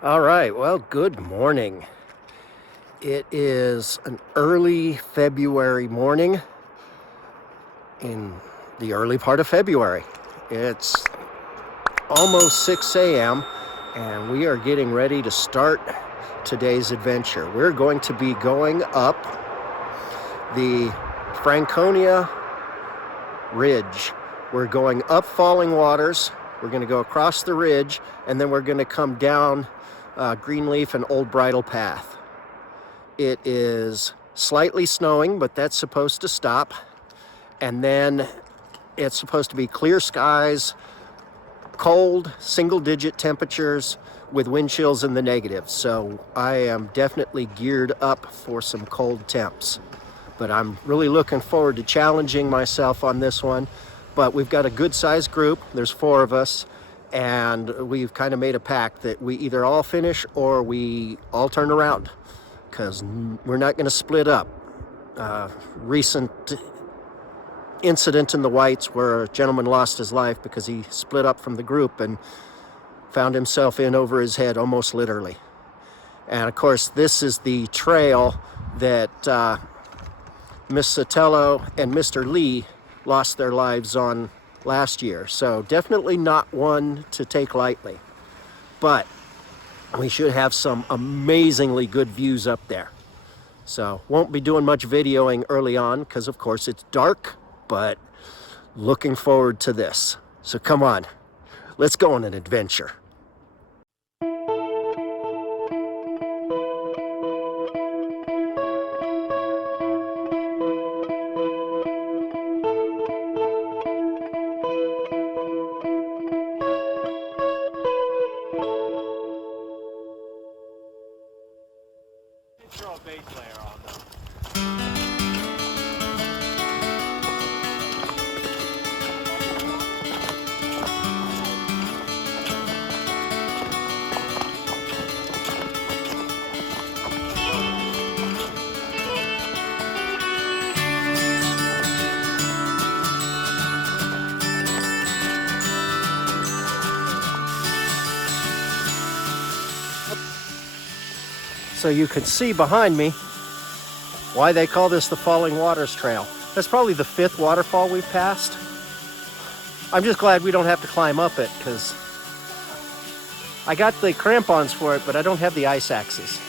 All right, well, good morning. It is an early February morning in the early part of February. It's almost 6 a.m. and we are getting ready to start today's adventure. We're going to be going up the Franconia Ridge. We're going up Falling Waters. We're going to go across the ridge, and then we're going to come down Greenleaf and Old Bridle Path. It is slightly snowing, but that's supposed to stop. And then it's supposed to be clear skies, cold, single-digit temperatures with wind chills in the negatives. So I am definitely geared up for some cold temps. But I'm really looking forward to challenging myself on this one. But we've got a good-sized group. There's 4 of us. And we've kind of made a pact that we either all finish or we all turn around, because we're not going to split up. Recent incident in the Whites where a gentleman lost his life because he split up from the group and found himself in over his head, almost literally. And of course, this is the trail that Miss Satello and Mr. Lee lost their lives on last year. So definitely not one to take lightly. But we should have some amazingly good views up there. So won't be doing much videoing early on because of course it's dark, but looking forward to this. So come on, let's go on an adventure. Throw a base layer on them. So you can see behind me why they call this the Falling Waters Trail. That's probably the 5th waterfall we've passed. I'm just glad we don't have to climb up it, because I got the crampons for it, but I don't have the ice axes.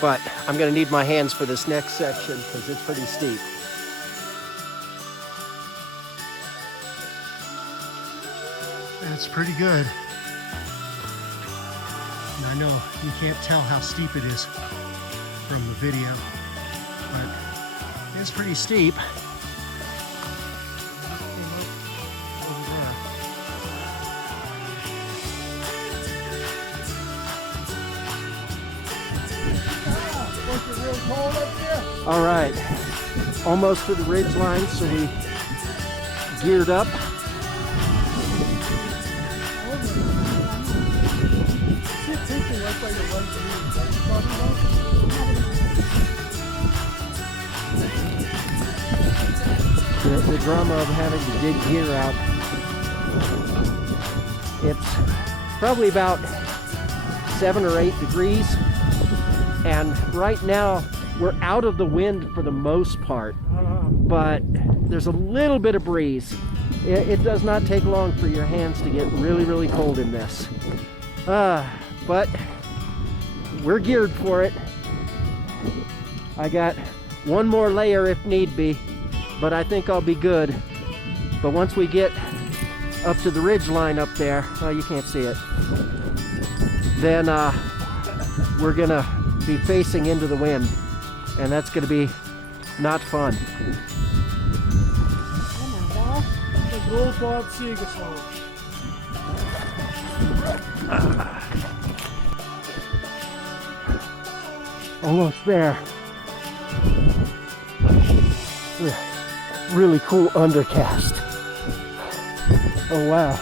But I'm going to need my hands for this next section because it's pretty steep. It's pretty good. And I know you can't tell how steep it is from the video, but it's pretty steep. All right, almost to the ridge line, so we geared up. The drama of having to dig gear out. It's probably about 7 or 8 degrees, and right now we're out of the wind for the most part, but there's a little bit of breeze. It does not take long for your hands to get really, really cold in this. But we're geared for it. I got one more layer if need be, but I think I'll be good. But once we get up to the ridge line up there, you can't see it, then we're gonna be facing into the wind, and that's gonna be not fun. Almost there. Really cool undercast. Oh wow.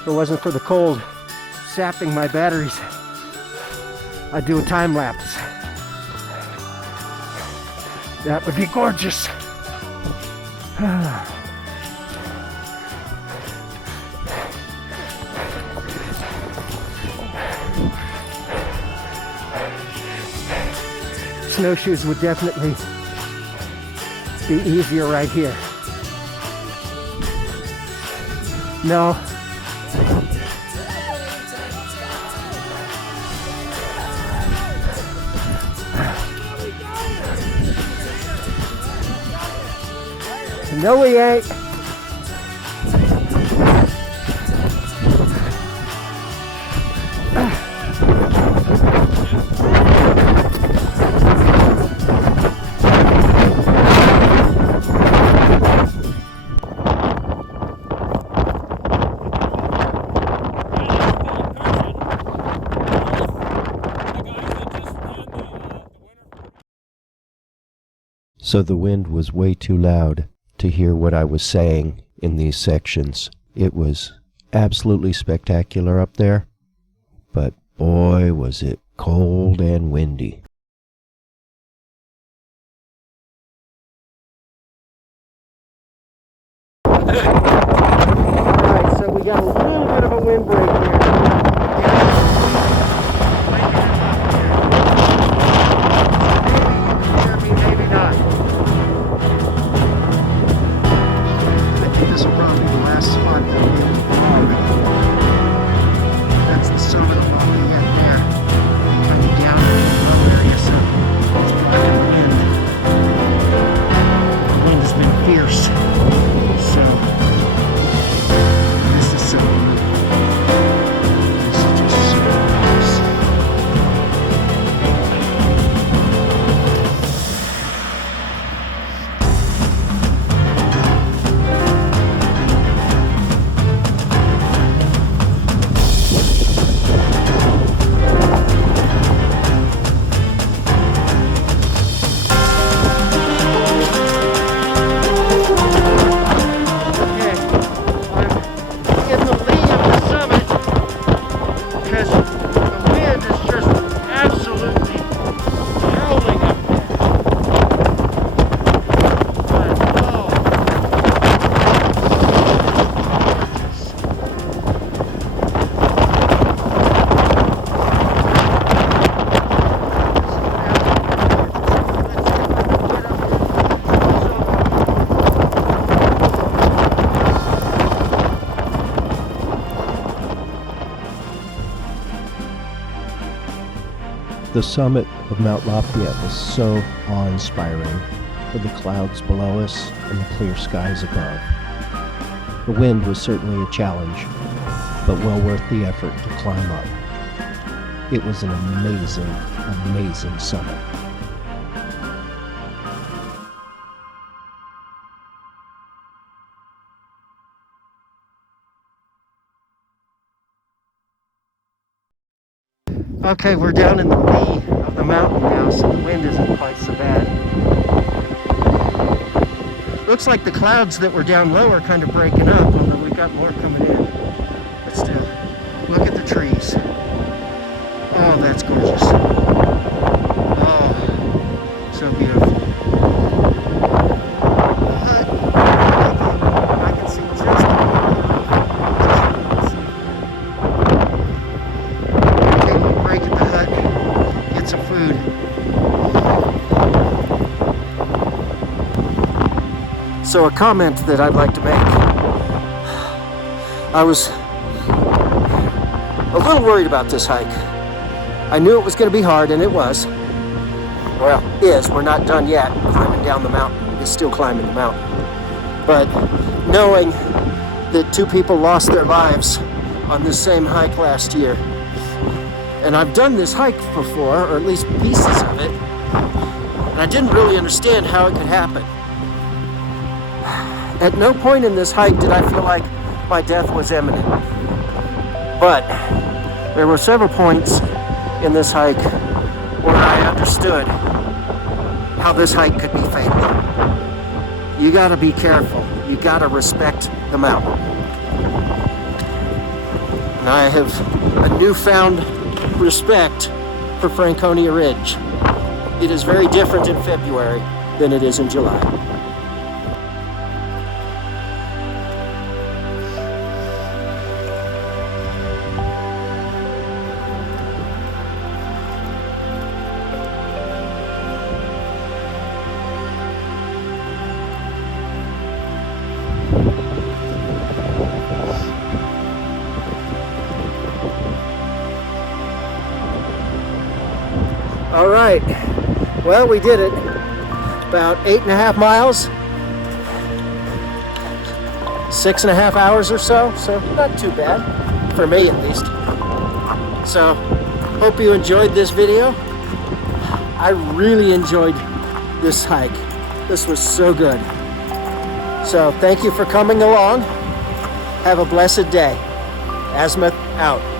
If it wasn't for the cold sapping my batteries, I'd do a time lapse. That would be gorgeous. snowshoes would definitely be easier right here. No. No, we ain't. So the wind was way too loud to hear what I was saying in these sections. It was absolutely spectacular up there, but boy was it cold and windy. Alright, so we got a little bit of a windbreak here. Maybe you can hear me, maybe not. I think this will probably be the last spot that we'll be moving. That's the summit of Lafayette there. Coming down in the low area, so it's blocking the wind. The wind has been fierce. So this is so just so nice. The summit of Mount Lafayette was so awe-inspiring, with the clouds below us and the clear skies above. The wind was certainly a challenge, but well worth the effort to climb up. It was an amazing, amazing summit. Okay, we're down in the lee of the mountain now, so the wind isn't quite so bad. Looks like the clouds that were down low are kind of breaking up, although we've got more coming in. But still, look at the trees. Oh, that's gorgeous. Oh, so beautiful. I can see just the break at the hut, get some food. So a comment that I'd like to make. I was a little worried about this hike. I knew it was going to be hard, and it was. Well, we're not done yet climbing down the mountain. We're still climbing the mountain. But knowing that 2 people lost their lives on this same hike last year, and I've done this hike before, or at least pieces of it, and I didn't really understand how it could happen. At no point in this hike did I feel like my death was imminent. But there were several points in this hike where I understood how this hike could be fatal. You gotta be careful. You gotta respect the mountain. And I have a newfound respect for Franconia Ridge. It is very different in February than it is in July. All right, well, we did it. About 8.5 miles, 6.5 hours or so not too bad, for me at least. So, hope you enjoyed this video. I really enjoyed this hike. This was so good. So, thank you for coming along. Have a blessed day. Azimuth out.